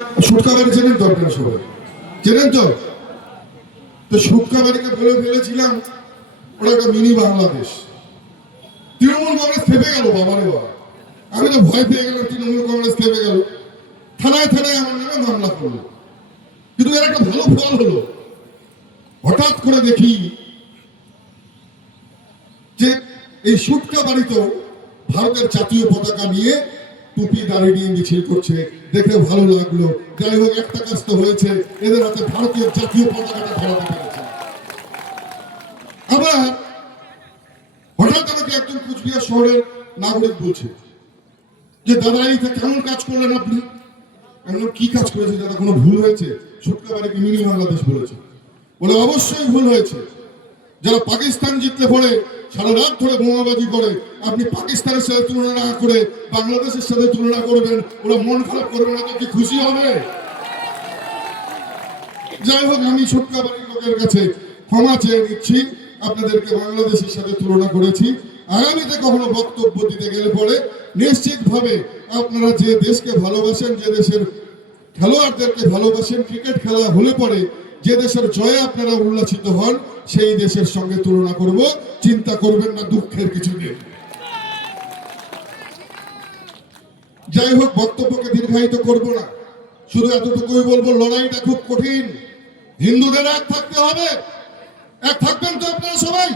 সুটকাবাড়ি চেনেন তো আপনারা সবাই? চেনেন তো? তো সুটকাবাড়িকে বলে ফেলেছিলাম ওরা একটা মিনি বাংলাদেশ। তৃণমূল কংগ্রেস খেপে গেল, বাবারে বাবা। আমি তো ভয় পেয়ে গেলাম, তৃণমূল কংগ্রেস খেপে গেল, থানায় থানায় আমার নামে মামলা করলো। কিন্তু এর একটা ভালো ফল হলো, হঠাৎ করে দেখি যে এই সুটকাবাড়িতেও ভারতের জাতীয় পতাকা নিয়ে টুপি দাঁড়িয়ে নিয়ে মিছিল করছে। দেখে ভালো লাগলো। যাই হোক, একটা কাজ তো হয়েছে, এদের হাতে ভারতীয় জাতীয় পতাকাটা ধরাতে পেরেছে। আবার হঠাৎ আমাকে একজন কুচবিহার শহরের নাগরিক বলছে যে দাদা এইটা কেমন কাজ করলেন আপনি? আমি কি কাজ করেছি দাদা, কোনো ভুল হয়েছে? সুটকাবাড়িকে মিনি বাংলাদেশ বলেছে। বলে অবশ্যই ভুল হয়েছে। যারা পাকিস্তান জিতলে পরে সারা রাত ধরে বোমাবাজি করে, আপনি পাকিস্তানের সাথে তুলনা না করে বাংলাদেশের সাথে তুলনা করবেন, ওরা মন খারাপ করবে না তো কি খুশি হবে? যাই হোক, আমি সুটকাবাড়ির লোকের কাছে ক্ষমা চেয়ে নিচ্ছি, আপনাদেরকে বাংলাদেশের সাথে তুলনা করেছি। আগামীতে কখনো বক্তব্য দিতে গেলে পরে নিশ্চিত ভাবে আপনারা যে দেশকে ভালোবাসেন, যে দেশের খেলোয়াড়দেরকে ভালোবাসেন, ক্রিকেট খেলা হলে পরে যে দেশের জয়ে আপনারা উল্লাসিত হন, সেই দেশের সঙ্গে তুলনা করব। চিন্তা করবেন না, দুঃখের কিছু নেই। যাই হোক, বক্তব্যকে দীর্ঘায়িত করব না, শুধু এতটুকুই বলবো, লড়াইটা খুব কঠিন। হিন্দুদের এক থাকতে হবে। এক থাকবেন তো আপনারা সবাই?